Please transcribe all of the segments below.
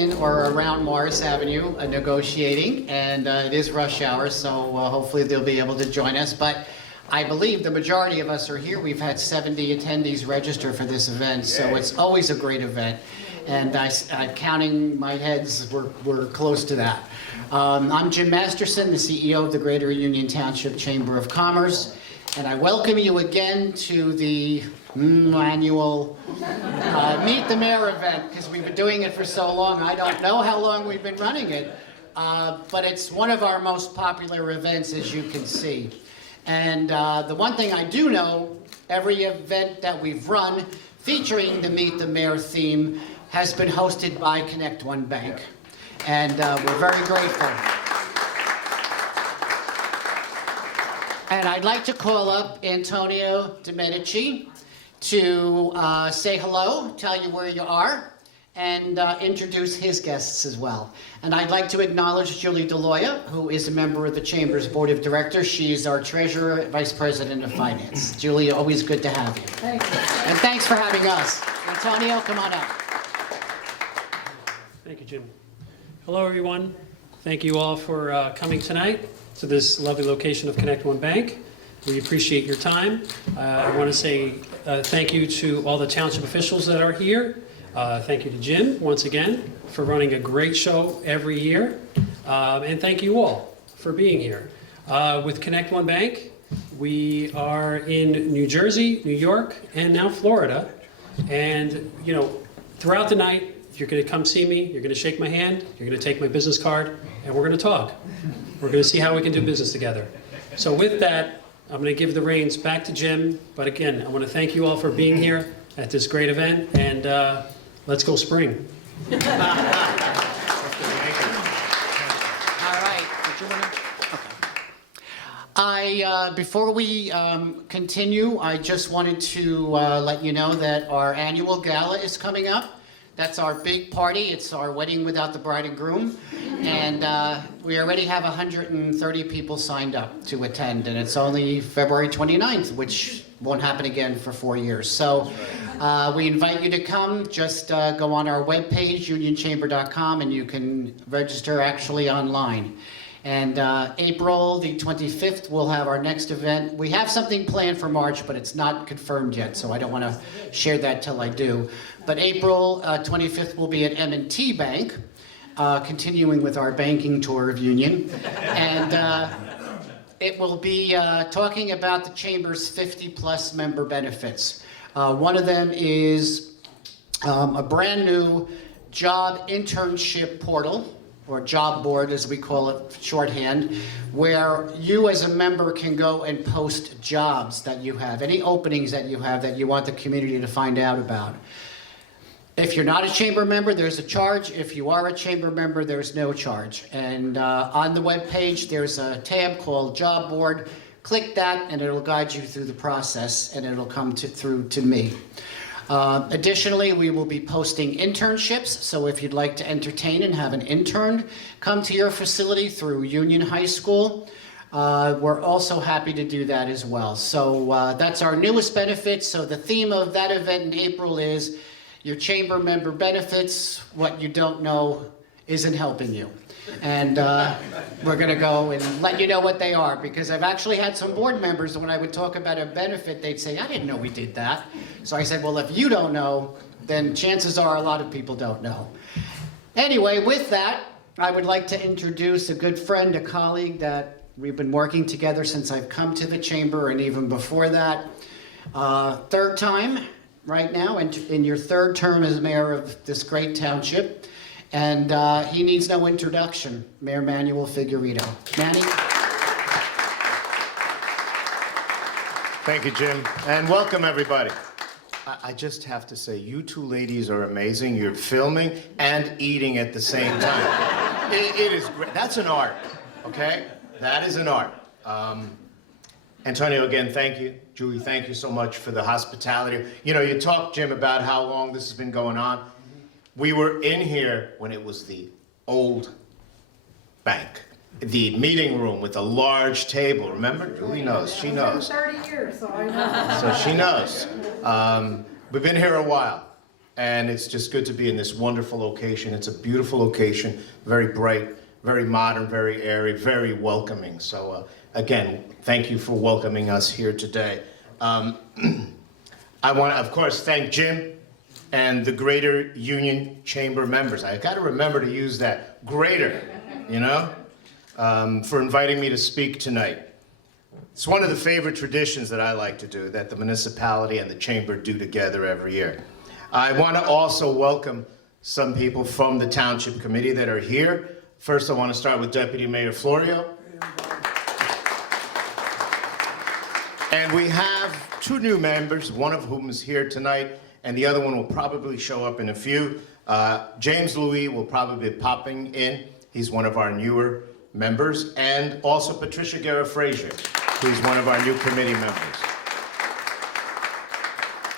in or around Morris Avenue negotiating, and it is rush hour, so hopefully they'll be able to join us. But I believe the majority of us are here. We've had 70 attendees register for this event, so it's always a great event. And counting my heads, we're close to that. I'm Jim Masterson, the CEO of the Greater Union Township Chamber of Commerce, and I welcome you again to the annual Meet the Mayor event, because we've been doing it for so long. I don't know how long we've been running it, but it's one of our most popular events, as you can see. And the one thing I do know, every event that we've run featuring the Meet the Mayor theme has been hosted by Connect One Bank. And we're very grateful. And I'd like to call up Antonio Domenici to say hello, tell you where you are, and introduce his guests as well. And I'd like to acknowledge Julie DeLoya, who is a member of the Chamber's Board of Directors. She's our Treasurer, Vice President of Finance. Julie, always good to have you. Thank you. And thanks for having us. Antonio, come on up. Thank you, Jim. Hello, everyone. Thank you all for coming tonight to this lovely location of Connect One Bank. We appreciate your time. I want to say thank you to all the township officials that are here. Thank you to Jim, once again, for running a great show every year. And thank you all for being here. With Connect One Bank, we are in New Jersey, New York, and now Florida. And, you know, throughout the night, you're going to come see me, you're going to shake my hand, you're going to take my business card, and we're going to talk. We're going to see how we can do business together. So with that, I'm going to give the reins back to Jim. But again, I want to thank you all for being here at this great event, and let's go spring. All right. Before we continue, I just wanted to let you know that our annual gala is coming up. That's our big party. It's our wedding without the bride and groom. And we already have 130 people signed up to attend, and it's only February 29th, which won't happen again for 4 years. So we invite you to come. Just go on our webpage, unionchamber.com, and you can register actually online. And April the 25th, we'll have our next event. We have something planned for March, but it's not confirmed yet, so I don't want to share that till I do. But April 25th will be at M&T Bank, continuing with our banking tour of Union. And it will be talking about the Chamber's 50-plus member benefits. One of them is a brand new job internship portal, or job board as we call it shorthand, where you as a member can go and post jobs that you have, any openings that you have that you want the community to find out about. If you're not a chamber member, there's a charge. If you are a chamber member, there's no charge. And on the web page, there's a tab called Job Board. Click that and it'll guide you through the process, and it'll come through to me. Additionally, we will be posting internships, so if you'd like to entertain and have an intern come to your facility through Union High School, we're also happy to do that as well. So that's our newest benefit. So the theme of that event in April is your chamber member benefits. What you don't know isn't helping you. And we're going to go and let you know what they are, because I've actually had some board members, when I would talk about a benefit, they'd say, I didn't know we did that. So I said, well, if you don't know, then chances are a lot of people don't know. Anyway, with that, I would like to introduce a good friend, a colleague that we've been working together since I've come to the chamber, and even before that. Third time right now, in your third term as mayor of this great township. And he needs no introduction, Mayor Manuel Figueredo. Manny? Thank you, Jim, and welcome everybody. I just have to say, you two ladies are amazing. You're filming and eating at the same time. It is great. That's an art, okay? That is an art. Antonio, again, thank you. Julie, thank you so much for the hospitality. You know, you talked, Jim, about how long this has been going on. We were in here when it was the old bank, the meeting room with a large table. Remember? Julie knows. She knows. 30 years, so I know. So she knows. We've been here a while. and it's just good to be in this wonderful location. It's a beautiful location, very bright, very modern, very airy, very welcoming. So again, thank you for welcoming us here today. I want to, of course, thank Jim and the Greater Union Chamber members. I got to remember to use that, greater, you know, for inviting me to speak tonight. It's one of the favorite traditions that I like to do, that the municipality and the chamber do together every year. I want to also welcome some people from the Township Committee that are here. First, I want to start with Deputy Mayor Florio. And we have two new members, one of whom is here tonight, and the other one will probably show up in a few. James Louis will probably be popping in. He's one of our newer members. And also Patricia Guerra-Frazier, who's one of our new committee members.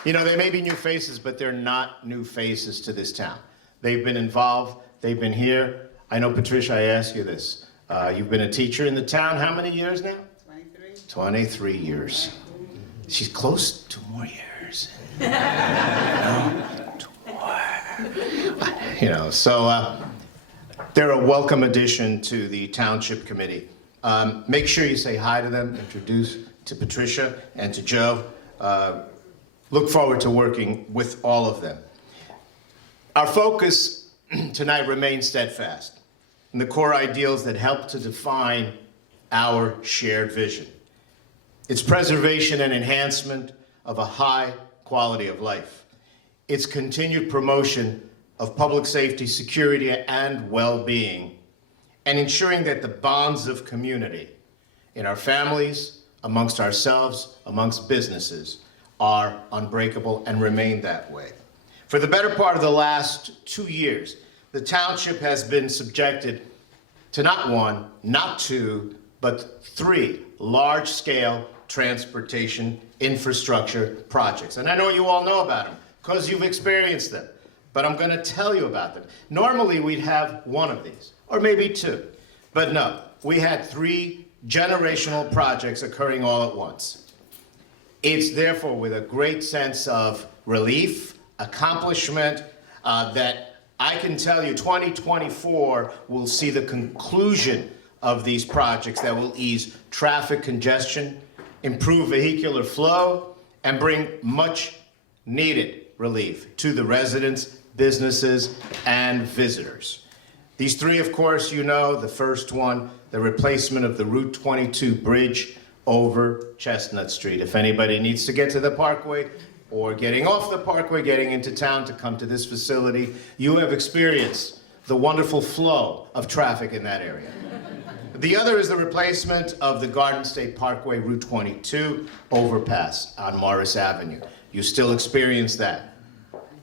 You know, they may be new faces, but they're not new faces to this town. They've been involved, they've been here. I know, Patricia, I asked you this. You've been a teacher in the town how many years now? 23. 23 years. She's close to more years. You know, so they're a welcome addition to the Township Committee. Make sure you say hi to them, introduce to Patricia and to Joe. Look forward to working with all of them. Our focus tonight remains steadfast in the core ideals that help to define our shared vision. It's preservation and enhancement of a high quality of life. It's continued promotion of public safety, security, and well-being, and ensuring that the bonds of community in our families, amongst ourselves, amongst businesses, are unbreakable and remain that way. For the better part of the last 2 years, the township has been subjected to not one, not two, but 3 large-scale transportation infrastructure projects. And I know you all know about them because you've experienced them, but I'm going to tell you about them. Normally, we'd have one of these, or maybe 2, but no, we had 3 generational projects occurring all at once. It's therefore with a great sense of relief, accomplishment, that I can tell you 2024 will see the conclusion of these projects that will ease traffic congestion, improve vehicular flow, and bring much needed relief to the residents, businesses, and visitors. These 3, of course, you know, the first one, the replacement of the Route 22 bridge over Chestnut Street. If anybody needs to get to the Parkway or getting off the Parkway, getting into town to come to this facility, you have experienced the wonderful flow of traffic in that area. The other is the replacement of the Garden State Parkway Route 22 overpass on Morris Avenue. You still experience that.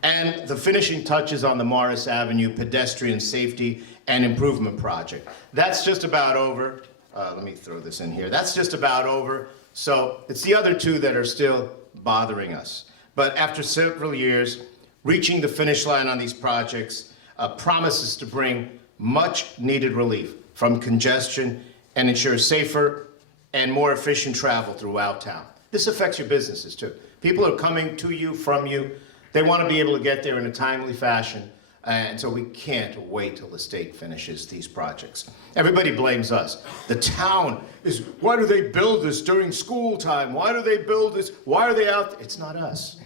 And the finishing touches on the Morris Avenue pedestrian safety and improvement project. That's just about over. Let me throw this in here. That's just about over. So it's the other 2 that are still bothering us. But after several years, reaching the finish line on these projects promises to bring much needed relief from congestion and ensure safer and more efficient travel throughout town. This affects your businesses too. People are coming to you, from you. They want to be able to get there in a timely fashion. And so we can't wait till the state finishes these projects. Everybody blames us. The town is, why do they build this during school time? Why do they build this? Why are they out? It's not us.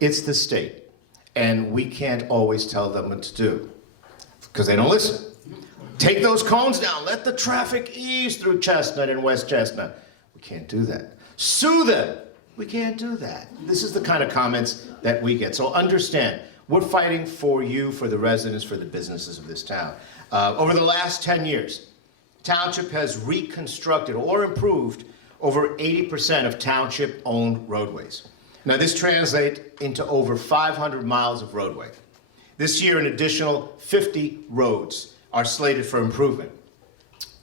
It's the state. And we can't always tell them what to do because they don't listen. Take those cones down. Let the traffic ease through Chestnut and West Chestnut. We can't do that. Sue them. We can't do that. This is the kind of comments that we get. So understand, we're fighting for you, for the residents, for the businesses of this town. Over the last 10 years, Township has reconstructed or improved over 80% of Township-owned roadways. Now, this translates into over 500 miles of roadway. This year, an additional 50 roads are slated for improvement,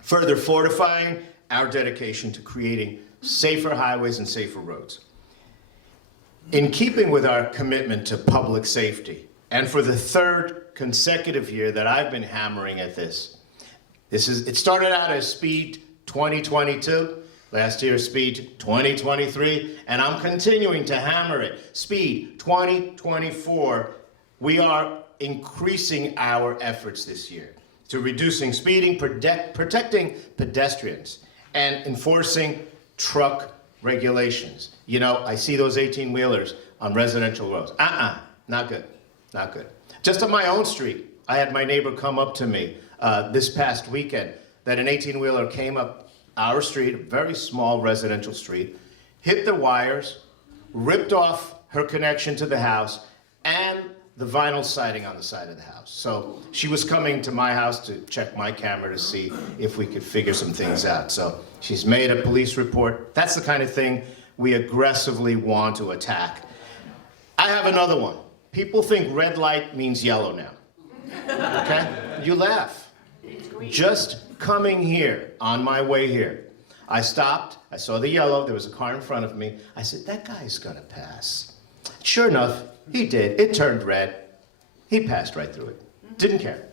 further fortifying our dedication to creating safer highways and safer roads. In keeping with our commitment to public safety, and for the 3rd consecutive year that I've been hammering at this, it started out as Speed 2022, last year Speed 2023, and I'm continuing to hammer it. Speed 2024 we are increasing our efforts this year to reducing speeding, protecting pedestrians, and enforcing truck regulations. You know, I see those 18-wheelers on residential roads. Not good, not good. Just on my own street, I had my neighbor come up to me this past weekend that an 18-wheeler came up our street, a very small residential street, hit the wires, ripped off her connection to the house, and the vinyl siding on the side of the house. So she was coming to my house to check my camera to see if we could figure some things out. So she's made a police report. That's the kind of thing we aggressively want to attack. I have another one. People think red light means yellow now. Okay? You laugh. Just coming here, on my way here, I stopped, I saw the yellow, there was a car in front of me. I said, that guy's gonna pass. Sure enough, he did. It turned red. He passed right through it. Didn't care.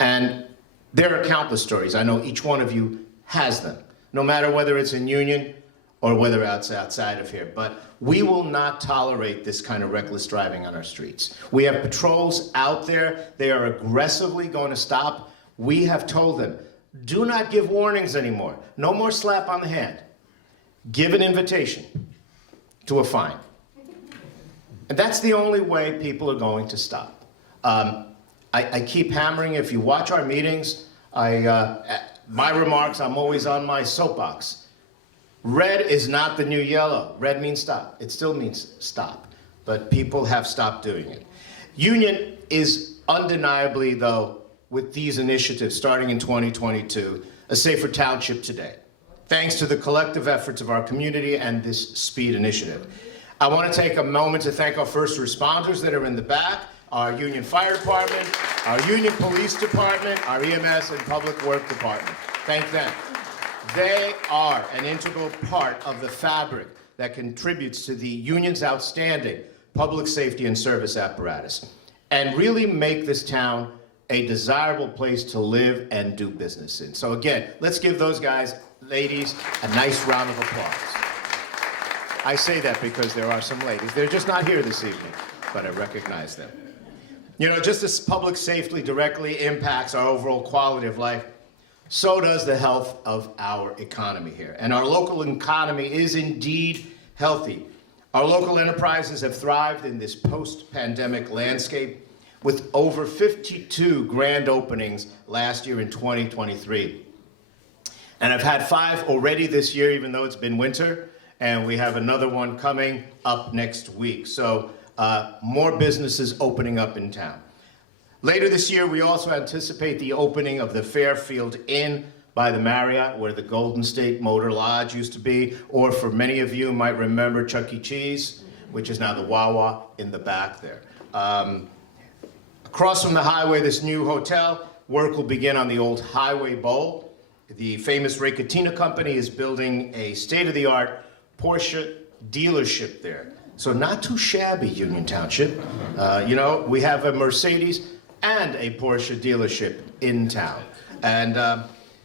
And there are countless stories. I know each one of you has them, no matter whether it's in Union or whether it's outside of here. But we will not tolerate this kind of reckless driving on our streets. We have patrols out there. They are aggressively going to stop. We have told them, do not give warnings anymore. No more slap on the hand. Give an invitation to a fine. And that's the only way people are going to stop. I keep hammering, if you watch our meetings, my remarks, I'm always on my soapbox. Red is not the new yellow. Red means stop. It still means stop. But people have stopped doing it. Union is undeniably, though, with these initiatives starting in 2022, a safer township today, thanks to the collective efforts of our community and this speed initiative. I want to take a moment to thank our first responders that are in the back, our Union Fire Department, our Union Police Department, our EMS and Public Work Department. Thank them. They are an integral part of the fabric that contributes to the Union's outstanding public safety and service apparatus, and really make this town a desirable place to live and do business in. So again, let's give those guys, ladies, a nice round of applause. I say that because there are some ladies. They're just not here this evening, but I recognize them. You know, just as public safety directly impacts our overall quality of life, so does the health of our economy here. And our local economy is indeed healthy. Our local enterprises have thrived in this post-pandemic landscape with over 52 grand openings last year in 2023. And I've had 5 already this year, even though it's been winter, and we have another one coming up next week. So more businesses opening up in town. Later this year, we also anticipate the opening of the Fairfield Inn by the Marriott, where the Golden State Motor Lodge used to be, or for many of you might remember Chuck E. Cheese, which is now the Wawa in the back there. Across from the highway, this new hotel, work will begin on the old Highway Bowl. The famous Raketina Company is building a state-of-the-art Porsche dealership there. So not too shabby, Union Township. You know, we have a Mercedes and a Porsche dealership in town. And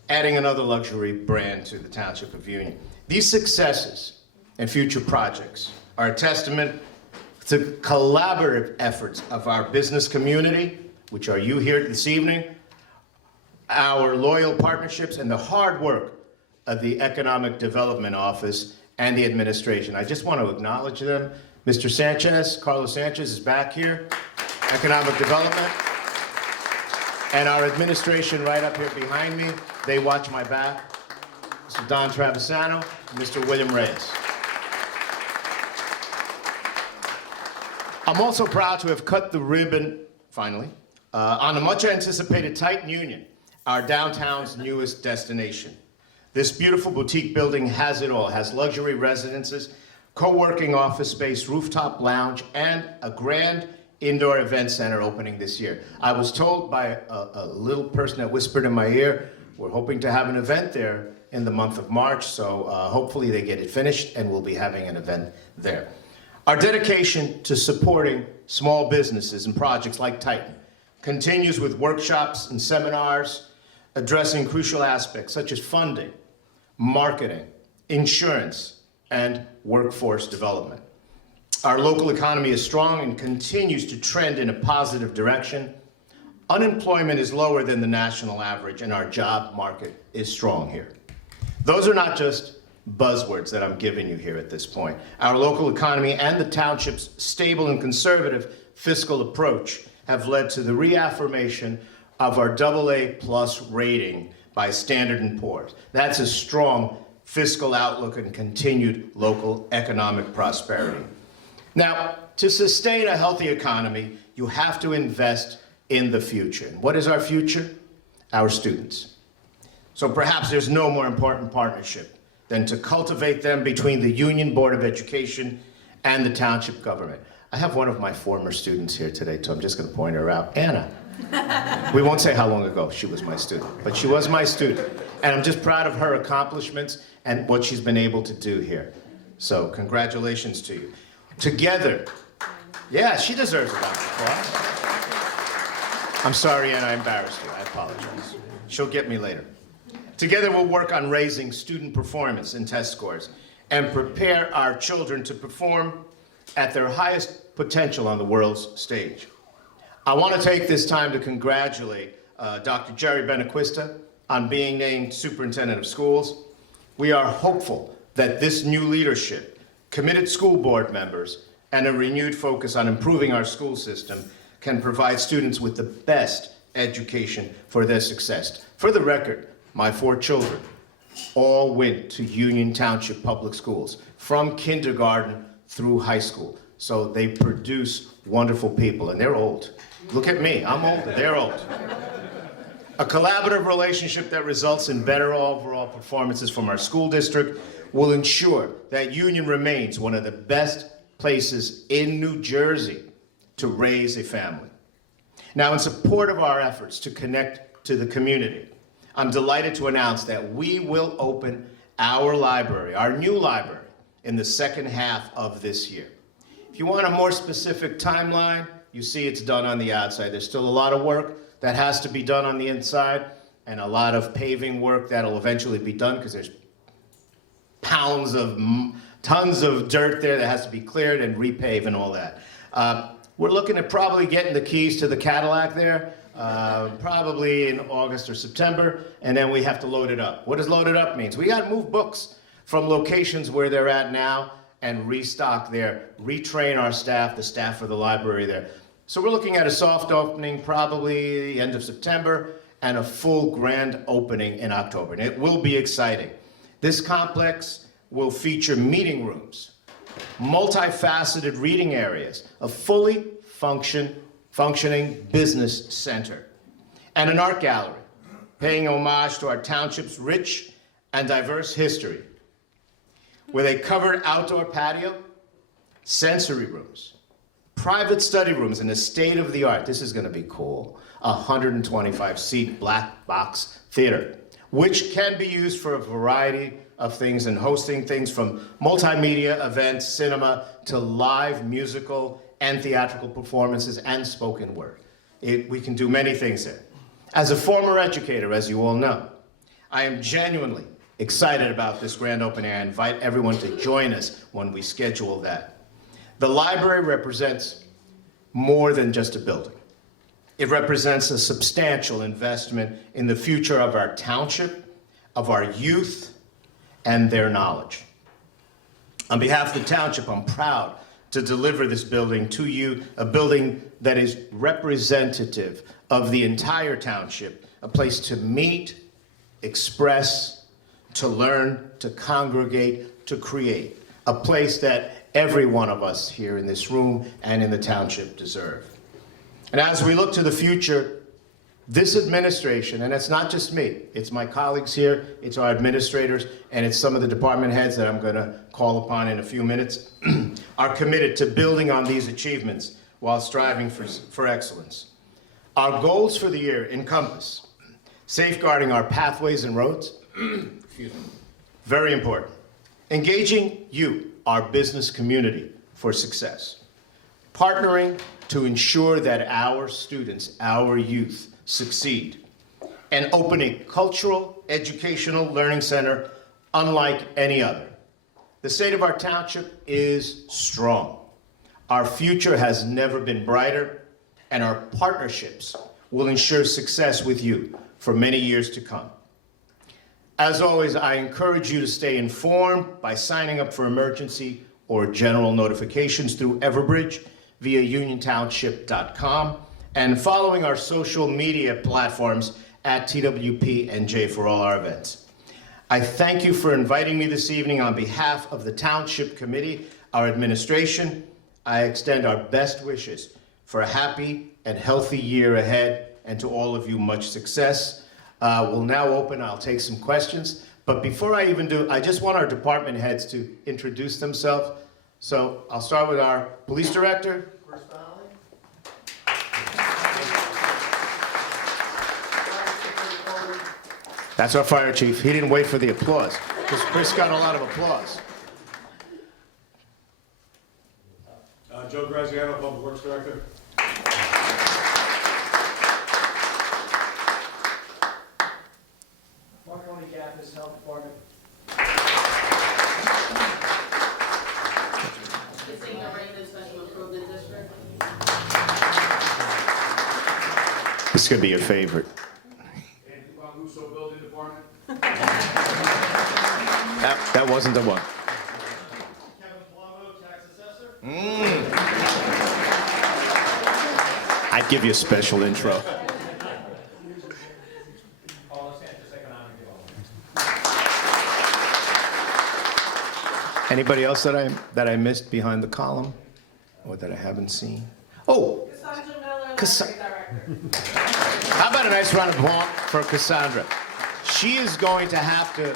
adding another luxury brand to the Township of Union. These successes and future projects are a testament to collaborative efforts of our business community, which are you here this evening, our loyal partnerships, and the hard work of the Economic Development Office and the administration. I just want to acknowledge them. Mr. Sanchez, Carlos Sanchez is back here, Economic Development. And our administration right up here behind me, they watch my back. Mr. Don Travisano, and Mr. William Reyes. I'm also proud to have cut the ribbon, finally, on a much anticipated Titan Union, our downtown's newest destination. This beautiful boutique building has it all. It has luxury residences, co-working office space, rooftop lounge, and a grand indoor event center opening this year. I was told by a little person that whispered in my ear, we're hoping to have an event there in the month of March, so hopefully they get it finished and we'll be having an event there. Our dedication to supporting small businesses and projects like Titan continues with workshops and seminars addressing crucial aspects such as funding, marketing, insurance, and workforce development. Our local economy is strong and continues to trend in a positive direction. Unemployment is lower than the national average, and our job market is strong here. Those are not just buzzwords that I'm giving you here at this point. Our local economy and the township's stable and conservative fiscal approach have led to the reaffirmation of our AA+ rating by Standard & Poor's. That's a strong fiscal outlook and continued local economic prosperity. Now, to sustain a healthy economy, you have to invest in the future. And what is our future? Our students. So perhaps there's no more important partnership than to cultivate them between the Union Board of Education and the township government. I have one of my former students here today, so I'm just going to point her out. Anna. We won't say how long ago she was my student, but she was my student. And I'm just proud of her accomplishments and what she's been able to do here. So congratulations to you. Together, yeah, she deserves a round of applause. I'm sorry, Anna, I embarrassed you. I apologize. She'll get me later. Together, we'll work on raising student performance and test scores and prepare our children to perform at their highest potential on the world's stage. I want to take this time to congratulate Dr. Jerry Benaquista on being named Superintendent of Schools. We are hopeful that this new leadership, committed school board members, and a renewed focus on improving our school system can provide students with the best education for their success. For the record, my 4 children all went to Union Township Public Schools from kindergarten through high school. So they produce wonderful people, and they're old. Look at me, I'm older, they're old. A collaborative relationship that results in better overall performances from our school district will ensure that Union remains one of the best places in New Jersey to raise a family. Now, in support of our efforts to connect to the community, I'm delighted to announce that we will open our library, our new library, in the second half of this year. If you want a more specific timeline, you see it's done on the outside. There's still a lot of work that has to be done on the inside, and a lot of paving work that'll eventually be done because there's tons of dirt there that has to be cleared and repaved and all that. We're looking at probably getting the keys to the Cadillac there, probably in August or September, and then we have to load it up. What does load it up mean? We got to move books from locations where they're at now and restock there, retrain our staff, the staff of the library there. So we're looking at a soft opening probably the end of September and a full grand opening in October. And it will be exciting. This complex will feature meeting rooms, multifaceted reading areas, a fully functioning business center, and an art gallery, paying homage to our township's rich and diverse history, with a covered outdoor patio, sensory rooms, private study rooms, and a state-of-the-art, this is going to be cool, 125-seat black box theater, which can be used for a variety of things and hosting things from multimedia events, cinema, to live musical and theatrical performances and spoken word. We can do many things there. As a former educator, as you all know, I am genuinely excited about this grand opening. I invite everyone to join us when we schedule that. The library represents more than just a building. It represents a substantial investment in the future of our township, of our youth, and their knowledge. On behalf of the township, I'm proud to deliver this building to you, a building that is representative of the entire township, a place to meet, express, to learn, to congregate, to create, a place that every one of us here in this room and in the township deserve. And as we look to the future, this administration, and it's not just me, it's my colleagues here, it's our administrators, and it's some of the department heads that I'm going to call upon in a few minutes, are committed to building on these achievements while striving for excellence. Our goals for the year encompass safeguarding our pathways and roads, very important, engaging you, our business community, for success, partnering to ensure that our students, our youth, succeed, and opening cultural, educational learning center unlike any other. The state of our township is strong. Our future has never been brighter, and our partnerships will ensure success with you for many years to come. As always, I encourage you to stay informed by signing up for emergency or general notifications through Everbridge via uniontownship.com and following our social media platforms at TWP&J for all our events. I thank you for inviting me this evening on behalf of the Township Committee, our administration. I extend our best wishes for a happy and healthy year ahead, and to all of you, much success. We'll now open, I'll take some questions, but before I even do, I just want our department heads to introduce themselves. So I'll start with our police director. That's our fire chief. He didn't wait for the applause, because Chris got a lot of applause. Joe Graziano, Public Works Director. Marconi Gaffis, Health Department. Casino Raymond Special Improvement District. This is going to be your favorite. Andy Lusso, Building Department. That wasn't the one. Kevin Palumbo, Tax Assessor. I'd give you a special intro. Paul Sanchez, Economic Development. Anybody else that I missed behind the column, or that I haven't seen? Oh, Cassandra Miller, Cassa- Library Director. how about a nice round of applause for Cassandra? She is going to have to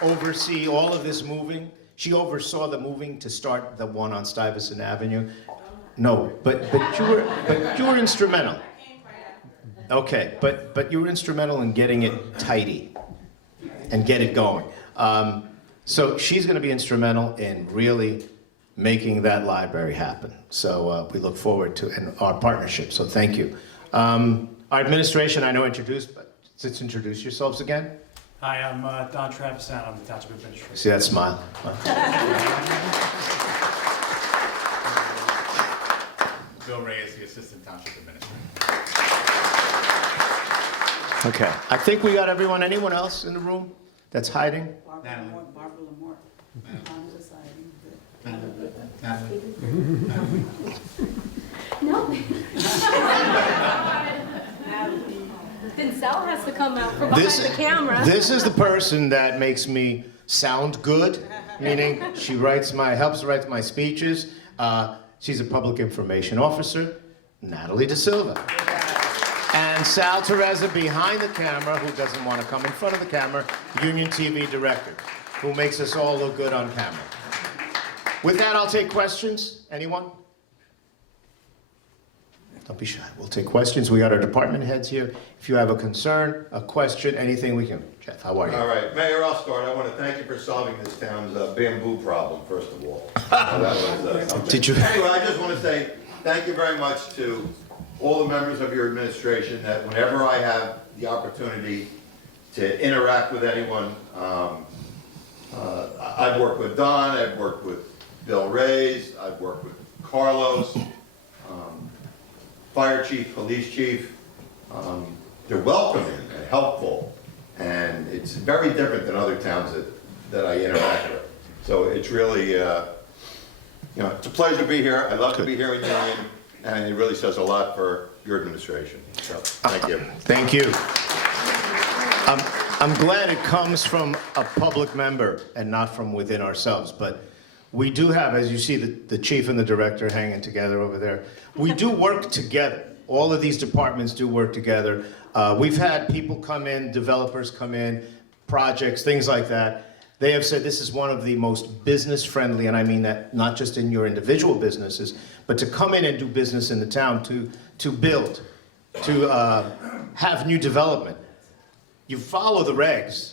oversee all of this moving. She oversaw the moving to start the one on Stuyvesant Avenue. No, but you were instrumental. Okay, but you were instrumental in getting it tidy and get it going. So she's going to be instrumental in really making that library happen. So we look forward to our partnership. So thank you. Our administration, I know introduced, but let's introduce yourselves again. Hi, I'm Don Travisan. I'm the Township Administrator. See that smile? Bill Reyes, the Assistant Township Administrator. Okay, I think we got everyone. Anyone else in the room that's hiding? Natalie. Barbara Lamore. I'm deciding No. Then Sal has to come out from behind the camera. This is the person that makes me sound good, meaning she helps write my speeches. She's a public information officer, Natalie De Silva. And Sal Teresa behind the camera, who doesn't want to come in front of the camera, Union TV director, who makes us all look good on camera. With that, I'll take questions. Anyone? Don't be shy. We'll take questions. We got our department heads here. If you have a concern, a question, anything we can. Jeff, how are you? All right, Mayor, I'll start. I want to thank you for solving this town's bamboo problem, first of all. That was something. Did you? Anyway, I just want to say thank you very much to all the members of your administration, that whenever I have the opportunity to interact with anyone, I've worked with Don, I've worked with Bill Reyes, I've worked with Carlos, Fire Chief, Police Chief. They're welcoming and helpful, and it's very different than other towns that I interact with. So it's really, it's a pleasure to be here. I love to be here in Union, and it really says a lot for your administration. So, thank you. Thank you. I'm glad it comes from a public member and not from within ourselves, but we do have, as you see, the chief and the director hanging together over there. We do work together. All of these departments do work together. We've had people come in, developers come in, projects, things like that. They have said this is one of the most business-friendly, and I mean that not just in your individual businesses, but to come in and do business in the town, to build, to have new development. You follow the regs,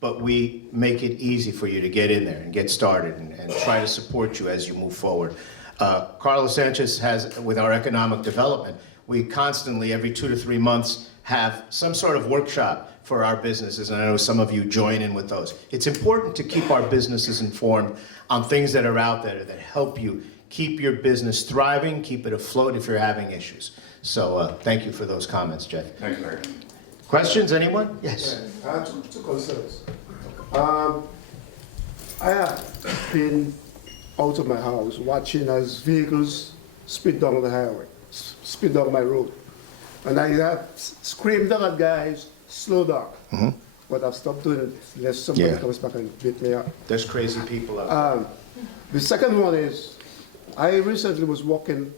but we make it easy for you to get in there and get started and try to support you as you move forward. Carlos Sanchez has, with our economic development, we constantly, every 2 to 3 months, have some sort of workshop for our businesses, and I know some of you join in with those. It's important to keep our businesses informed on things that are out there that help you keep your business thriving, keep it afloat if you're having issues. So thank you for those comments, Jeff. Thank you, Mayor. Questions, anyone? Yes. I have two concerns. I have been out of my house watching as vehicles speed down the highway, speed down my road. And I have screamed out at guys, slow down. But I've stopped doing it unless somebody Yeah. comes back and beat me up. There's crazy people out there. The second one is, I recently was walking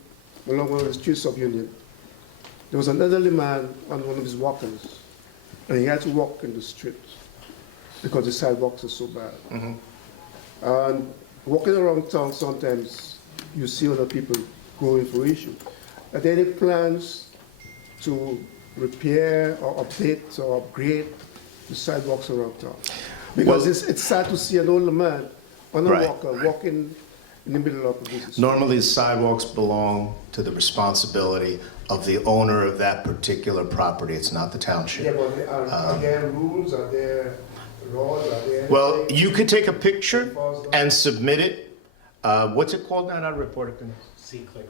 along one of the streets of Union. There was an elderly man on one of his walkers, and he had to walk in the street because the sidewalks are so bad. And walking around town, sometimes you see other people going for issues. Are there any plans to repair or update or upgrade the sidewalks around town? Because Well- it's sad to see an older man on a Right. walker walking in the middle of the business. Normally, the sidewalks belong to the responsibility of the owner of that particular property. It's not the Yeah, township. but are there rules, are there laws, are there? Well, you could take a picture and submit it. What's it called now? Not report it. See, click,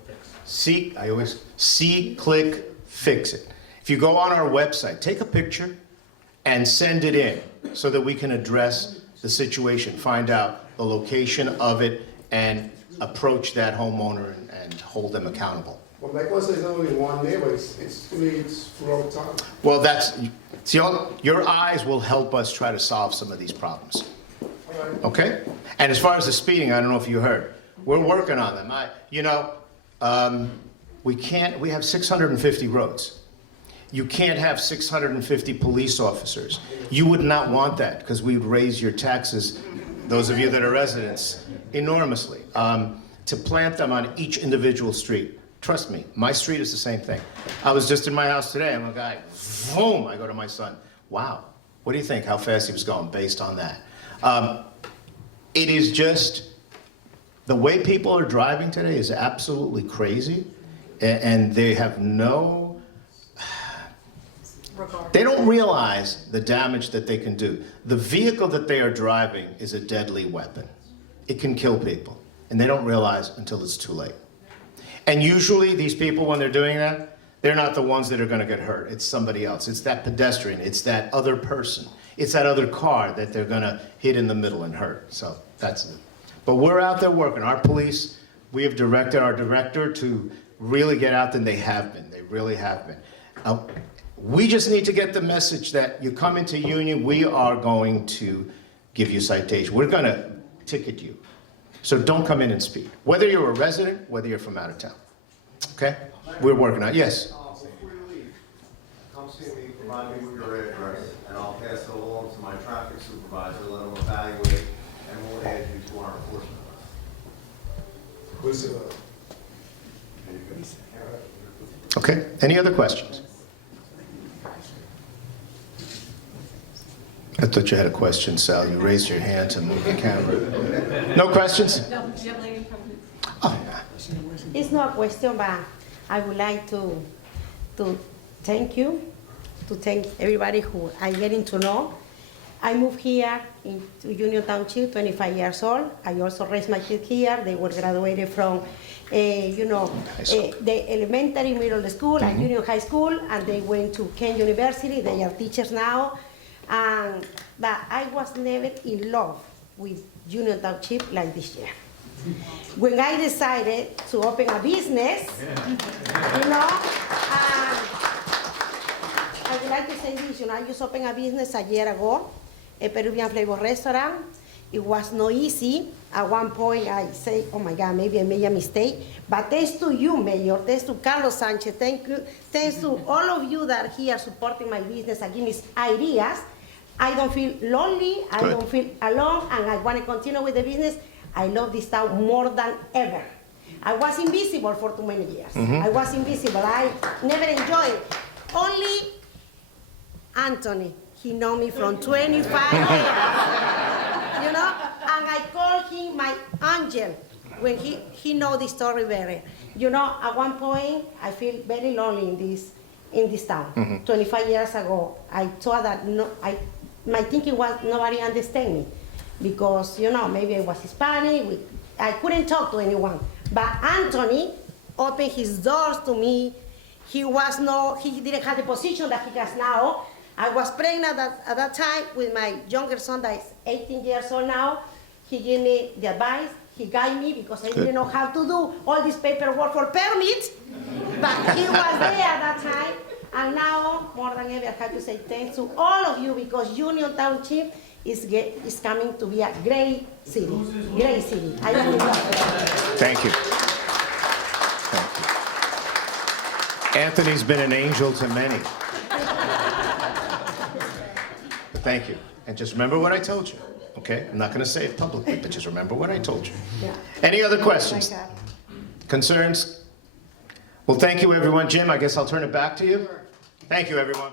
fix it. If you go on our website, take a picture and send it in so that we can address the situation, find out the location of it, and approach that homeowner and hold them accountable. Well, my concern is not only one neighbor, it's throughout town. Well, see, your eyes will help us try to solve some of these problems. All right. Okay? And as far as the speeding, I don't know if you heard, we're working on them. We have 650 roads. You can't have 650 police officers. You would not want that because we would raise your taxes, those of you that are residents, enormously. To plant them on each individual street. Trust me, my street is the same thing. I was just in my house today, I'm a guy, boom, I go to my son. Wow, what do you think, how fast he was going based on that? It is just, the way people are driving today is absolutely crazy, and they have no, they don't realize the damage that they can do. The vehicle that they are driving is a deadly weapon. It can kill people, and they don't realize until it's too late. And usually these people, when they're doing that, they're not the ones that are gonna get hurt. It's somebody else. It's that pedestrian. It's that other person. It's that other car that they're gonna hit in the middle and hurt. So that's it. But we're out there working. Our police, we have directed our director to really get out there, and they have been. They really have been. We just need to get the message that you come into Union, we are going to give you citation. We're gonna ticket you. So don't come in and speed, whether you're a resident, whether you're from out of town. Okay? We're working on it. Yes? Before you leave, come see me, provide me with your address, and I'll pass it along to my traffic supervisor, let him evaluate, and we'll add you to our enforcement list. Okay. Any other questions? I thought you had a question, Sal. You raised your hand to move the camera. No questions? No, you have a lady from. Oh, It's not a question, but I would like to thank you, to thank everybody who I'm getting to know. I moved here into Union Township, 25 years old. I also raised my kids here. They were graduated from, the elementary, middle school, and Union High School, and they went to Kent University. They are teachers now. But I was never in love with Union Township like this year. When I decided to open a business, I would like to say this, I just opened a business a year ago, a Peruvian flavor restaurant. It was not easy. At one point I say, oh my God, maybe I made a mistake. But thanks to you, Mayor, thanks to Carlos Sanchez, thanks to all of you that are here supporting my business and giving me ideas, I don't feel lonely, I don't feel alone, and I want to continue with the business. I love this town more than ever. I was invisible for too many years. I was invisible. I never enjoyed it. Only Anthony, he know me from 25 years. And I call him my angel when he know the story better. At one point, I feel very lonely in this town. 25 years ago, I thought that my thinking was nobody understand me because, maybe I was Hispanic. I couldn't talk to anyone. But Anthony opened his doors to me. He didn't have the position that he has now. I was pregnant at that time with my younger son that is 18 years old now. He gave me the advice. He guided me because I didn't know how to do all this paperwork for permits. But he was there at that time. And now, more than ever, I have to say thanks to all of you because Union Township is coming to be a great city. Great city. I really love it. Thank you. Thank you. Anthony's been an angel to many. But thank you. And just remember what I told you, okay? I'm not going to say it publicly, but just remember what I told you. Yeah. Any other questions? Concerns? Well, thank you, everyone. Jim, I guess I'll turn it back to you. Thank you, everyone.